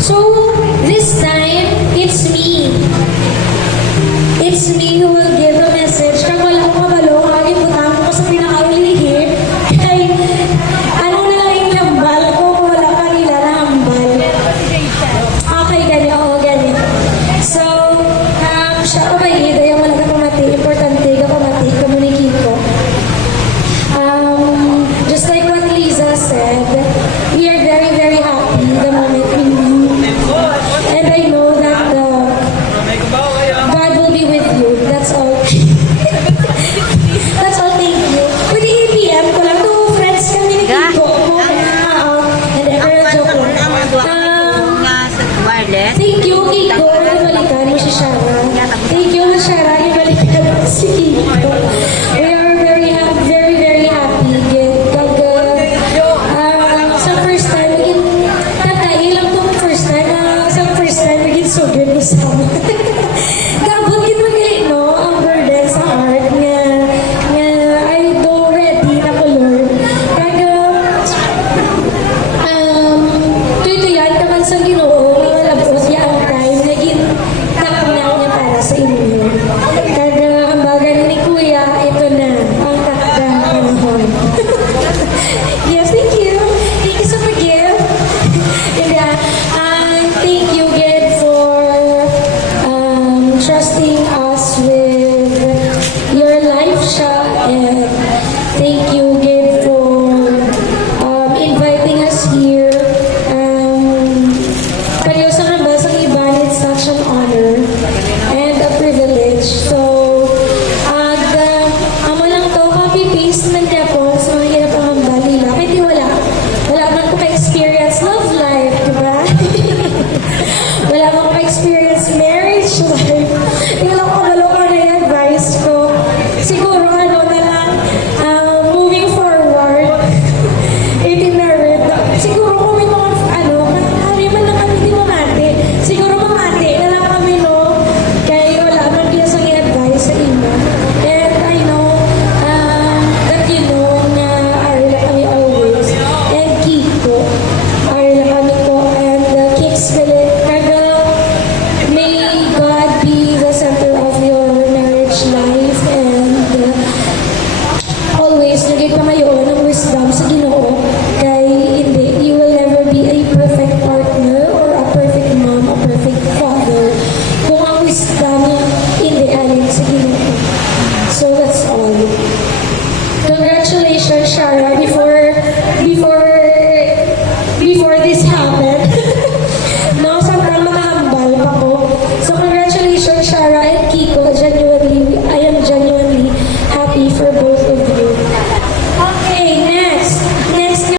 So, this time, it's me. It's me who will give a message. Kag wala ko kabalo, lagi butang ko sa pinakaulihip. Kay, ano na lang yung hambal ko, wala pa nila na hambal. Okay, gani, oo, gani. So, siya ko ba ida yung malaga pamati, importante ka pamati, komunikin ko. Just like what Liza said, we are very, very happy the moment we knew. And I know that God will be with you. That's all. That's all, thank you. With the APM ko lang, two friends kami ni Kiko. And everyone joke ko. Thank you, Kiko. Nabalikan mo si Shara. Thank you, Shara.